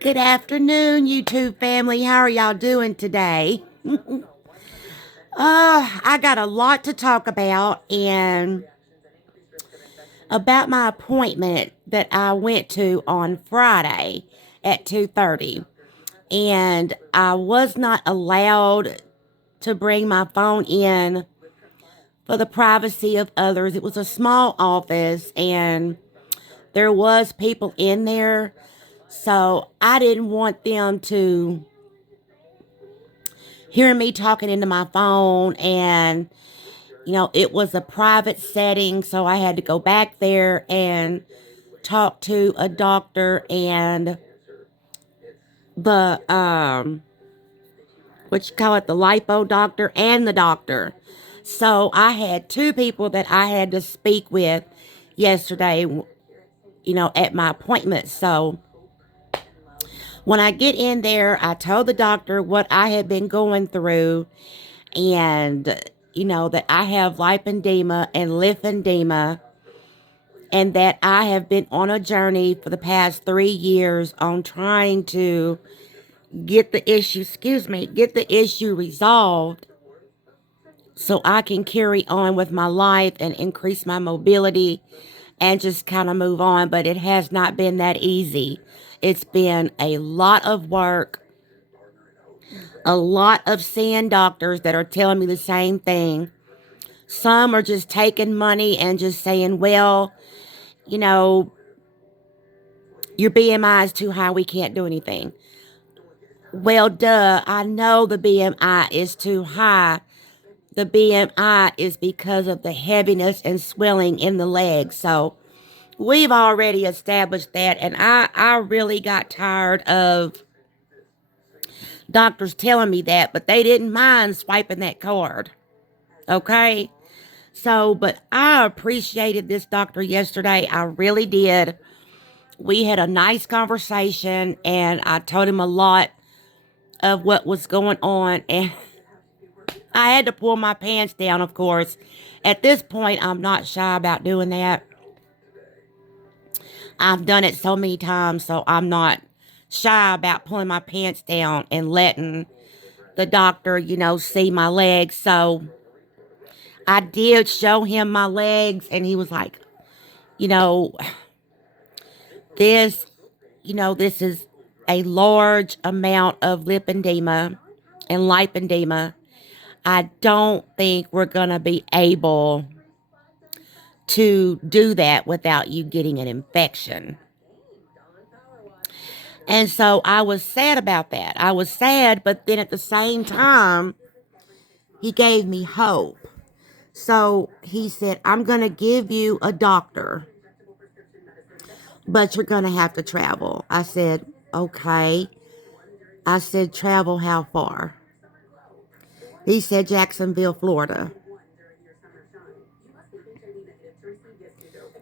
Good afternoon, YouTube family. How are y'all doing today? I got a lot to talk about and about my appointment that I went to on Friday at 2:30. And I was not allowed to bring my phone in for the privacy of others. It was a small office and there was people in there. So I didn't want them to hearing me talking into my phone, and it was a private setting, so I had to go back there and talk to a doctor and the what you call it, the lipo doctor and the doctor. So I had two people that I had to speak with yesterday, at my appointment. So when I get in there, I told the doctor what I had been going through, and that I have lipedema and lymphedema, and that I have been on a journey for the past 3 years on trying to get the issue resolved so I can carry on with my life and increase my mobility and just kind of move on. But it has not been that easy. It's been a lot of work, a lot of seeing doctors that are telling me the same thing. Some are just taking money and just saying, well, you know, your BMI is too high. We can't do anything. Well, duh, I know the BMI is too high. The BMI is because of the heaviness and swelling in the legs. So we've already established that. And I really got tired of doctors telling me that, but they didn't mind swiping that card. Okay? So, but I appreciated this doctor yesterday. I really did. We had a nice conversation and I told him a lot of what was going on, and I had to pull my pants down, of course. At this point, I'm not shy about doing that. I've done it so many times, so I'm not shy about pulling my pants down and letting the doctor, see my legs. So I did show him my legs, and he was like, you know, this, this is a large amount of lipedema and lipedema. I don't think we're going to be able to do that without you getting an infection. And so I was sad about that. I was sad, but then at the same time, he gave me hope. So he said, I'm going to give you a doctor, but you're going to have to travel. I said, okay. I said, travel how far? He said, Jacksonville, Florida.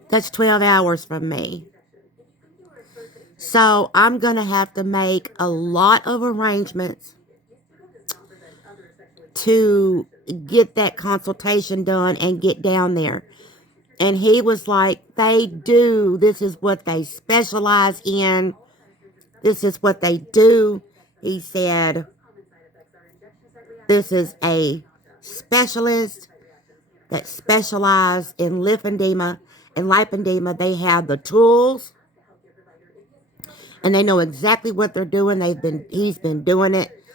That's 12 hours from me. So I'm going to have to make a lot of arrangements to get that consultation done and get down there. And he was like, this is what they specialize in. This is what they do. He said, this is a specialist that specializes in lymphedema and lipedema. They have the tools and they know exactly what they're doing. He's been doing it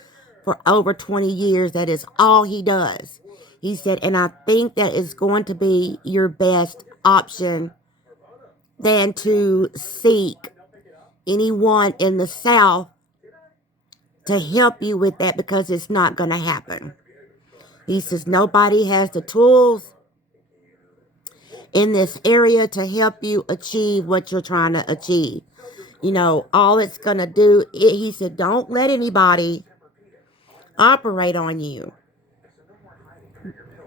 for over 20 years. That is all he does. He said, and I think that is going to be your best option than to seek anyone in the South to help you with that, because it's not going to happen. He says, nobody has the tools in this area to help you achieve what you're trying to achieve. All it's going to do, he said, don't let anybody operate on you.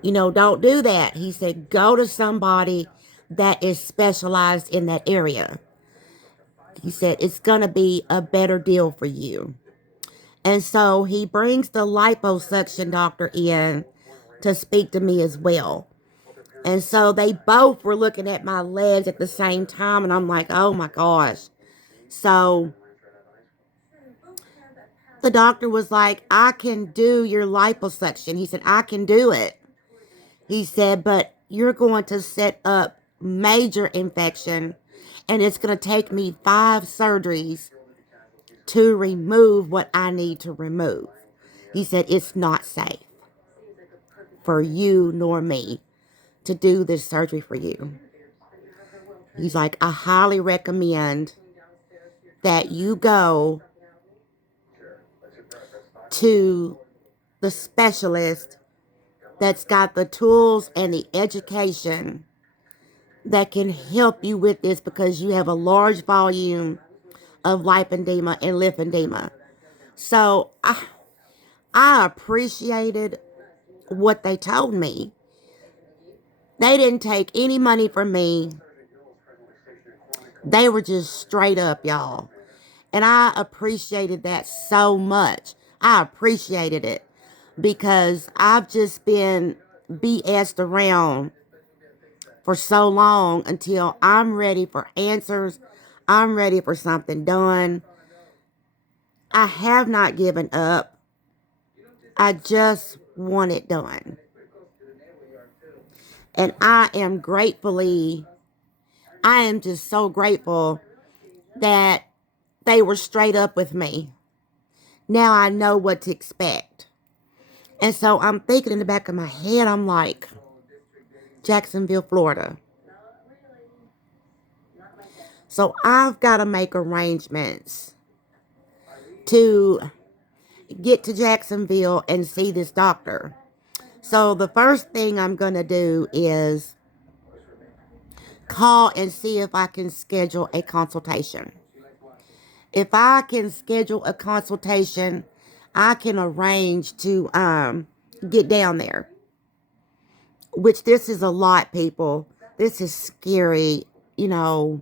Don't do that. He said, go to somebody that is specialized in that area. He said, it's going to be a better deal for you. And so he brings the liposuction doctor in to speak to me as well. And so they both were looking at my legs at the same time. And I'm like, oh my gosh. So The doctor was like, I can do your liposuction. He said, I can do it. He said, but you're going to set up major infection, and it's going to take me 5 surgeries to remove what I need to remove. He said, it's not safe for you nor me to do this surgery for you. He's like, I highly recommend that you go to the specialist that's got the tools and the education that can help you with this, because you have a large volume of lipedema and lymphedema. So I appreciated what they told me. They didn't take any money from me. They were just straight up, y'all. And I appreciated that so much. I appreciated it because I've just been BS'd around for so long until I'm ready for answers. I'm ready for something done. I have not given up. I just want it done. And I am just so grateful that they were straight up with me. Now I know what to expect. And so I'm thinking in the back of my head, I'm like, Jacksonville, Florida. So I've got to make arrangements to get to Jacksonville and see this doctor. So the first thing I'm going to do is call and see if I can schedule a consultation. If I can schedule a consultation, I can arrange to get down there. Which this is a lot, people. This is scary. You know,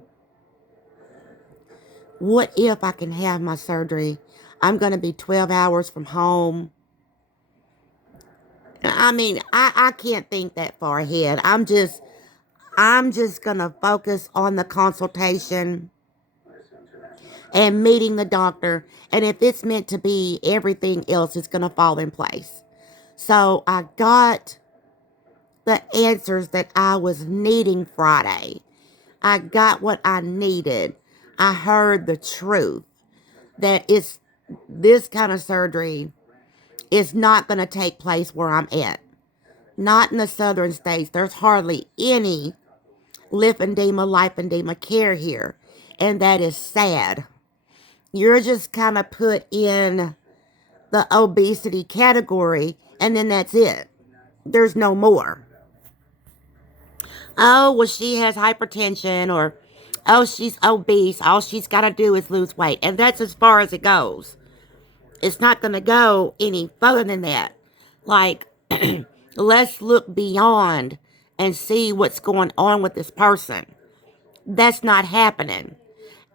what if I can have my surgery? I'm going to be 12 hours from home. I mean, I can't think that far ahead. I'm just going to focus on the consultation and meeting the doctor. And if it's meant to be, everything else is going to fall in place. So I got the answers that I was needing Friday. I got what I needed. I heard the truth that it's this kind of surgery is not going to take place where I'm at. Not in the southern states. There's hardly any lipedema care here. And that is sad. You're just kind of put in the obesity category, and then that's it. There's no more. Oh, well, she has hypertension, or, oh, she's obese. All she's got to do is lose weight. And that's as far as it goes. It's not going to go any further than that. Like, let's look beyond and see what's going on with this person. That's not happening.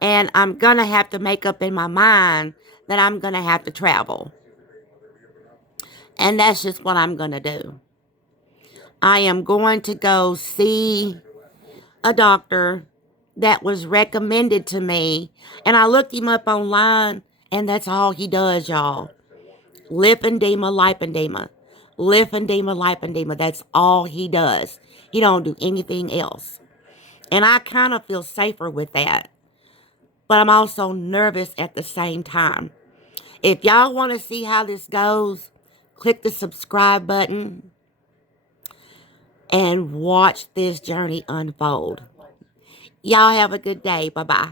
And I'm going to have to make up in my mind that I'm going to have to travel. And that's just what I'm going to do. I am going to go see a doctor that was recommended to me. And I looked him up online, and that's all he does, y'all. Lipedema, lipedema. Lipedema, lipedema. That's all he does. He don't do anything else. And I kind of feel safer with that. But I'm also nervous at the same time. If y'all want to see how this goes, click the subscribe button and watch this journey unfold. Y'all have a good day. Bye-bye.